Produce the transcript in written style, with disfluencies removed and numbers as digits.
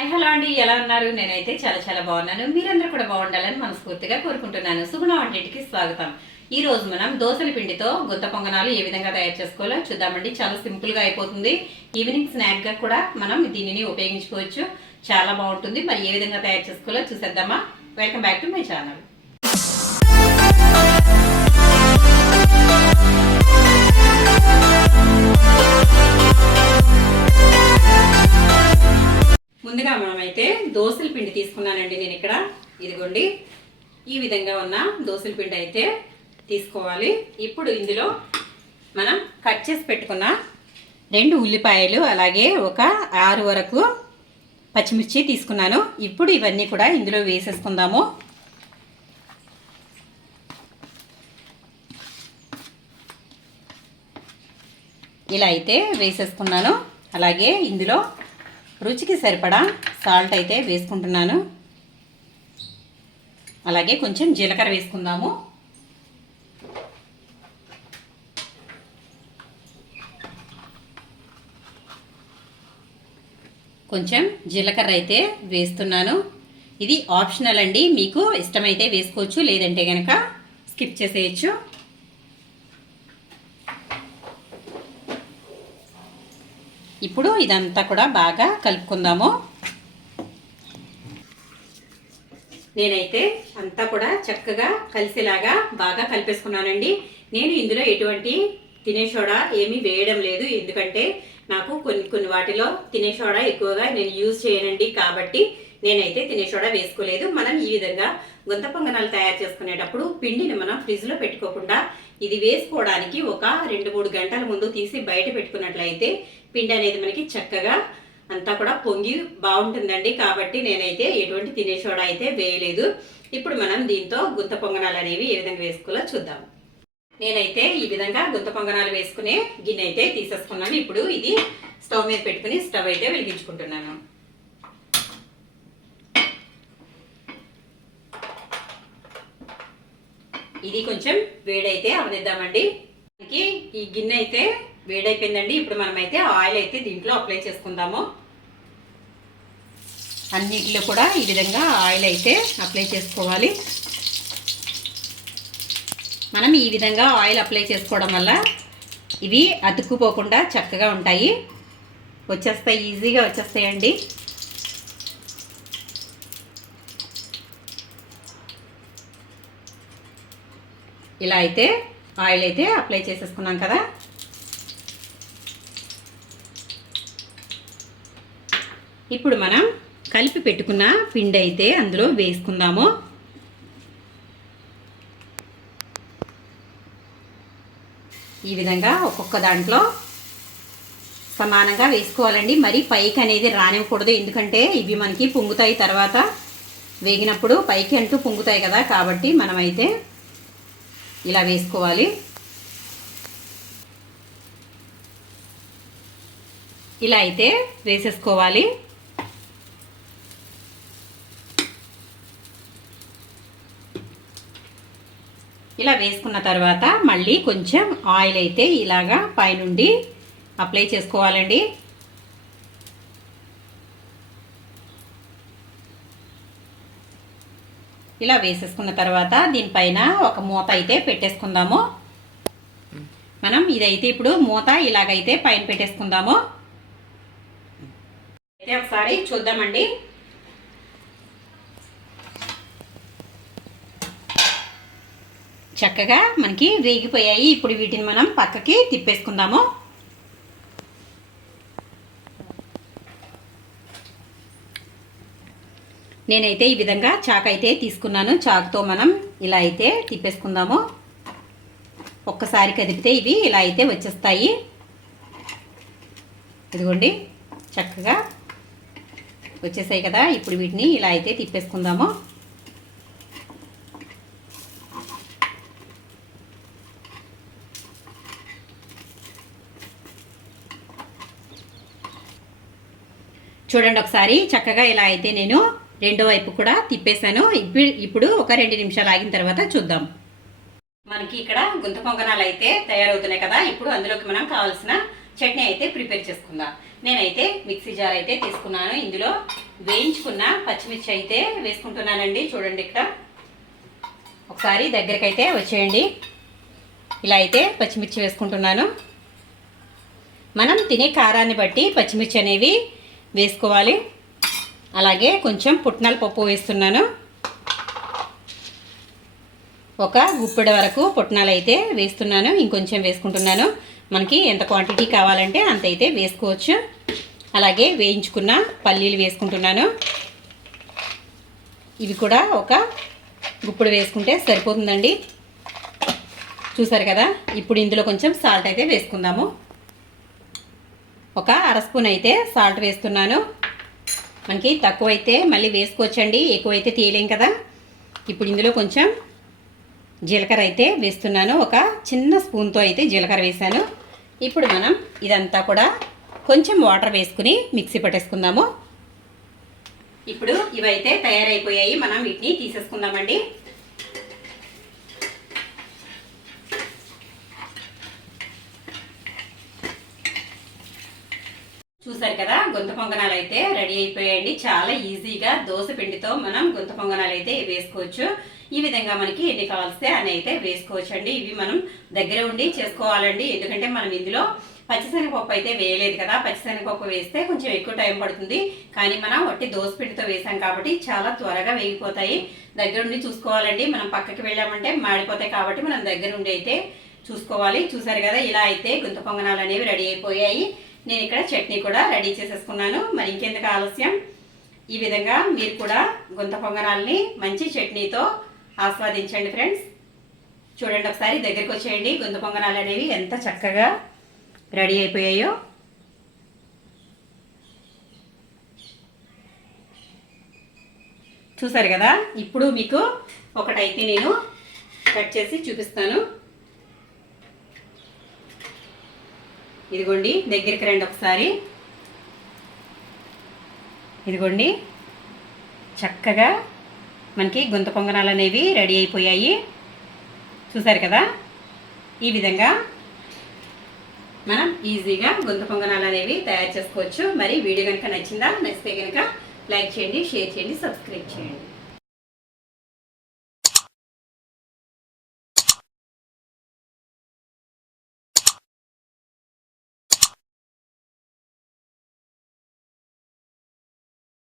Hi hello అండి, ఎలా ఉన్నారు? నేనైతే చాలా బాగున్నాను. మీరందరూ కూడా బాగుండాలని మనస్ఫూర్తిగా కోరుకుంటున్నాను. సుగుణ వంటింటికి స్వాగతం. ఈ రోజు మనం దోసల పిండితో గుంత పొంగనాలు ఏ విధంగా తయారు చేసుకోవాలో చూద్దామండి. చాలా సింపుల్ గా అయిపోతుంది. ఈవినింగ్ స్నాక్ గా కూడా మనం దీనిని ఉపయోగించుకోవచ్చు. చాలా బాగుంటుంది. మరి ఏ విధంగా తయారు చేసుకోవాలో చూసేద్దామా? Welcome back to my channel. ముందుగా మనమైతే దోసల పిండి తీసుకున్నానండి. నేను ఇక్కడ ఇదిగోండి ఈ విధంగా ఉన్న దోసల పిండి అయితే తీసుకోవాలి. ఇప్పుడు ఇందులో మనం కట్ చేసి పెట్టుకున్న 2 ఉల్లిపాయలు అలాగే ఒక 6 వరకు పచ్చిమిర్చి తీసుకున్నాను. ఇప్పుడు ఇవన్నీ కూడా ఇందులో వేసేసుకుందాము. ఇలా అయితే వేసేసుకున్నాను. అలాగే ఇందులో రుచికి సరిపడా సాల్ట్ అయితే వేసుకుంటున్నాను. అలాగే కొంచెం జీలకర్ర వేసుకుందాము. కొంచెం జీలకర్ర అయితే వేస్తున్నాను. ఇది ఆప్షనల్ అండి, మీకు ఇష్టమైతే వేసుకోవచ్చు, లేదంటే కనుక స్కిప్ చేసేయచ్చు. ఇప్పుడు ఇదంతా కూడా బాగా కలుపుకుందాము. నేనైతే అంతా కూడా చక్కగా కలిసేలాగా బాగా కలిపేసుకున్నానండి. నేను ఇందులో ఎటువంటి తినే సోడా ఏమీ వేయడం లేదు, ఎందుకంటే నాకు కొన్ని వాటిలో తినే సోడా ఎక్కువగా నేను యూజ్ చేయనండి. కాబట్టి నేనైతే తినే సోడా వేసుకోలేదు. మనం ఈ విధంగా గుంత పొంగనాలు తయారు చేసుకునేటప్పుడు పిండిని మనం ఫ్రిడ్జ్లో పెట్టుకోకుండా ఇది వేసుకోవడానికి ఒక 2-3 గంటల ముందు తీసి బయట పెట్టుకున్నట్లయితే పిండి అనేది మనకి చక్కగా అంతా కూడా పొంగి బాగుంటుందండి. కాబట్టి నేనైతే ఎటువంటి తినే సోడా అయితే వేయలేదు. ఇప్పుడు మనం దీంతో గుంత పొంగనాలు అనేవి ఏ విధంగా వేసుకోవాలో చూద్దాం. నేనైతే ఈ విధంగా గుంత పొంగనాలు వేసుకునే గిన్నె అయితే తీసేసుకున్నాను. ఇప్పుడు ఇది స్టవ్ మీద పెట్టుకుని స్టవ్ అయితే వెలిగించుకుంటున్నాను. ఇది కొంచెం వేడైతే అవనిద్దామండి. మనకి ఈ గిన్నె అయితే వేడైపోయిందండి. ఇప్పుడు మనమైతే ఆయిల్ అయితే దీంట్లో అప్లై చేసుకుందాము. అన్నిటిలో కూడా ఈ విధంగా ఆయిల్ అయితే అప్లై చేసుకోవాలి. మనం ఈ విధంగా ఆయిల్ అప్లై చేసుకోవడం వల్ల ఇవి అతుక్కుపోకుండా చక్కగా ఉంటాయి, వచ్చేస్తాయి, ఈజీగా వచ్చేస్తాయండి. ఇలా అయితే ఆయిల్ అయితే అప్లై చేసేసుకున్నాం కదా. ఇప్పుడు మనం కలిపి పెట్టుకున్న పిండి అయితే అందులో వేసుకుందాము. ఈ విధంగా ఒక్కొక్క దాంట్లో సమానంగా వేసుకోవాలండి. మరి పైకి అనేది రానివ్వకూడదు, ఎందుకంటే ఇవి మనకి పొంగుతాయి, తర్వాత వేగినప్పుడు పైకి అంటూ పొంగుతాయి కదా. కాబట్టి మనమైతే ఇలా వేసుకోవాలి. ఇలా అయితే వేసేసుకోవాలి. ఇలా వేసుకున్న తర్వాత మళ్ళీ కొంచెం ఆయిల్ అయితే ఇలాగా పైనుండి అప్లై చేసుకోవాలండి. ఇలా వేసేసుకున్న తర్వాత దీనిపైన ఒక మూత అయితే పెట్టేసుకుందాము. మనం ఇదైతే ఇప్పుడు మూత ఇలాగైతే పైన పెట్టేసుకుందాము. అయితే ఒకసారి చూద్దామండి. చక్కగా మనకి వేగిపోయాయి. ఇప్పుడు వీటిని మనం పక్కకి తిప్పేసుకుందాము. నేనైతే ఈ విధంగా చాకు అయితే తీసుకున్నాను. చాకుతో మనం ఇలా అయితే తిప్పేసుకుందాము. ఒక్కసారి కదిపితే ఇవి ఇలా అయితే వచ్చేస్తాయి. ఇదిగోండి చక్కగా వచ్చేసాయి కదా. ఇప్పుడు వీటిని ఇలా అయితే తిప్పేసుకుందాము. చూడండి ఒకసారి చక్కగా ఇలా అయితే నేను రెండో వైపు కూడా తిప్పేసాను. ఇప్పుడు ఒక 2 నిమిషాలు ఆగిన తర్వాత చూద్దాం. మనకి ఇక్కడ గుంత పొంగనాలు అయితే తయారవుతున్నాయి కదా. ఇప్పుడు అందులోకి మనం కావాల్సిన చట్నీ అయితే ప్రిపేర్ చేసుకుందాం. నేనైతే మిక్సీ జార్ అయితే తీసుకున్నాను. ఇందులో వేయించుకున్న పచ్చిమిర్చి అయితే వేసుకుంటున్నానండి. చూడండి, ఇక్కడ ఒకసారి దగ్గరకైతే వచ్చేయండి. ఇలా అయితే పచ్చిమిర్చి వేసుకుంటున్నాను. మనం తినే కారాన్ని బట్టి పచ్చిమిర్చి అనేవి వేసుకోవాలి. అలాగే కొంచెం పుట్నాల పప్పు వేస్తున్నాను. ఒక గుప్పెడు వరకు పుట్నాలు అయితే వేస్తున్నాను. ఇంకొంచెం వేసుకుంటున్నాను. మనకి ఎంత క్వాంటిటీ కావాలంటే అంత అయితే వేసుకోవచ్చు. అలాగే వేయించుకున్న పల్లీలు వేసుకుంటున్నాను. ఇవి కూడా ఒక గుప్పెడు వేసుకుంటే సరిపోతుందండి. చూసారు కదా. ఇప్పుడు ఇందులో కొంచెం సాల్ట్ అయితే వేసుకుందాము. ఒక అర స్పూన్ అయితే సాల్ట్ వేస్తున్నాను. మనకి తక్కువ అయితే మళ్ళీ వేసుకోవచ్చండి, ఎక్కువైతే తీయలేం కదా. ఇప్పుడు ఇందులో కొంచెం జీలకర్ర అయితే వేస్తున్నాను. ఒక చిన్న స్పూన్తో అయితే జీలకర్ర వేసాను. ఇప్పుడు మనం ఇదంతా కూడా కొంచెం వాటర్ వేసుకుని మిక్సీ పట్టేసుకుందాము. ఇప్పుడు ఇవైతే తయారైపోయాయి. మనం వీటిని తీసేసుకుందామండి. చూసారు కదా, గుంత పొంగనాలు అయితే రెడీ అయిపోయాయండి. చాలా ఈజీగా దోశ పిండితో మనం గుంత పొంగనాలు అయితే వేసుకోవచ్చు. ఈ విధంగా మనకి ఎన్ని కావాల్స్తే అన్ని అయితే వేసుకోవచ్చు అండి. ఇవి మనం దగ్గర ఉండి చేసుకోవాలండి. ఎందుకంటే మనం ఇందులో పచ్చిశనగపప్పు అయితే వేయలేదు కదా. పచ్చిశనగపప్పు వేస్తే కొంచెం ఎక్కువ టైం పడుతుంది. కానీ మనం వట్టి దోశ పిండితో వేసాం కాబట్టి చాలా త్వరగా వేగిపోతాయి. దగ్గరుండి చూసుకోవాలండి. మనం పక్కకి వెళ్ళామంటే మాడిపోతాయి కాబట్టి మనం దగ్గరుండి అయితే చూసుకోవాలి. చూసారు కదా, ఇలా అయితే గుంత పొంగనాలు అనేవి రెడీ అయిపోయాయి. నేను ఇక్కడ చట్నీ కూడా రెడీ చేసేసుకున్నాను. మరి ఇంకెందుకు ఆలస్యం, ఈ విధంగా మీరు కూడా గుంత పొంగనాలని మంచి చట్నీతో ఆస్వాదించండి ఫ్రెండ్స్. చూడండి, ఒకసారి దగ్గరికి వచ్చేయండి. గుంత పొంగనాలు అనేవి ఎంత చక్కగా రెడీ అయిపోయాయో. చూసారు కదా. ఇప్పుడు మీకు ఒకటైతే నేను కట్ చేసి చూపిస్తాను. ఇదిగోండి, దగ్గరికి రండి ఒకసారి. ఇదిగోండి, చక్కగా మనకి గుంత పొంగనాలు అనేవి రెడీ అయిపోయాయి. చూసారు కదా. ఈ విధంగా మనం ఈజీగా గుంత పొంగనాలు అనేవి తయారు చేసుకోవచ్చు. మరి వీడియో కనుక నచ్చితే కనుక లైక్ చేయండి, షేర్ చేయండి, సబ్స్క్రైబ్ చేయండి.